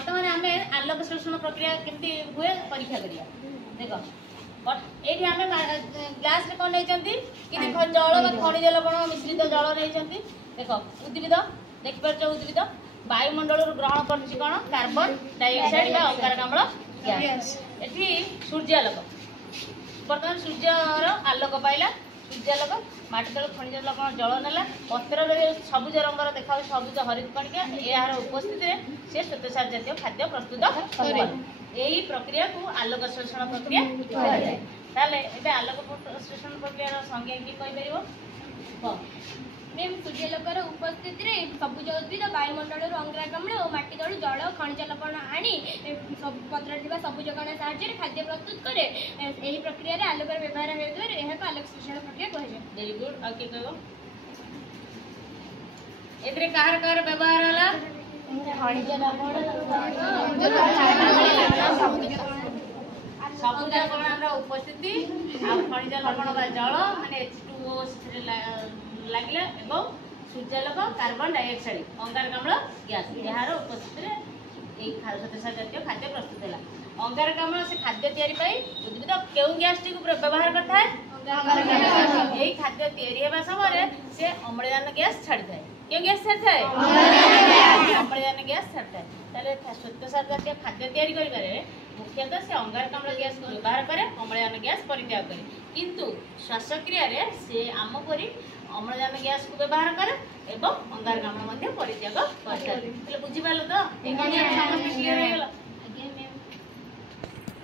बर्तमान आम आलोक शोषण प्रक्रिया केमती हुए परीक्षा करिया देख ये आम ग्लास रे कौन नहीं कि देख जल खनिज लवण मिश्रित जल नहीं देख उद्भिद देखिपार उद्भिद वायुमंडल ग्रहण कर कार्बन डाइऑक्साइड अंगारकाम्ल गैस एटी सूर्यालोक बर्तमान सूर्यर आलोक पाइला सूर्यालोक माटी तल खनिज लवण जल नेला पत्र सबुज रंगर देखा सबुज हरित कणिका यार उपस्थिति से श्वेतसार जातीय खाद्य प्रस्तुत यही प्रक्रिया को आलोक शोषण प्रक्रिया कहुए आलोक शोषण प्रक्रिया संज्ञा कि कहीपर मैम सूर्यालोकर उपस्थिति में सबुज उद्भिद वायुमंडल अंगारकाम्ल और माटी तलू जल खनिज लवण आनी पत्र सबुज कणा साहाय्य खाद्य प्रस्तुत करे यही प्रक्रिया आलोकर व्यवहार होकर आलोक शोषण प्रक्रिया कहुए। वेरी गुड आ के कहबो एतरे कहार कहार व्यवहार होला खनिज लवण सबुज कणार उपस्थिति आ खनिज लवण बा जल माने H2O लगे एवं सूर्यालोक कार्बन डाइऑक्साइड अंगारकाम्ल गैस यार उपस्थिति श्वेतसार जातीय खाद्य प्रस्तुत है अंगारकाम्ल से खाद्य तैयारी उद्भिद केउ गैस टी व्यवहार करता है यही खाद्य तैयारी समय से अम्लजान गैस छाड़ी थाए क्यों गैस छाड़ी थाए अम्लजान गैस छाड़ी थाए श्वेतसार जातीय खाद्य तैयारी करिबारे मुख्यतः से अंगारकाम्ल गैस को व्यवहार करे अम्लजान गैस परित्याग करे किंतु श्वासक्रिया रे से आम परी अम्लजान गैस को व्यवहार करे एवं अंगारकाम्ल परित्याग करता है बुझी पाल तो क्लियर हो गला।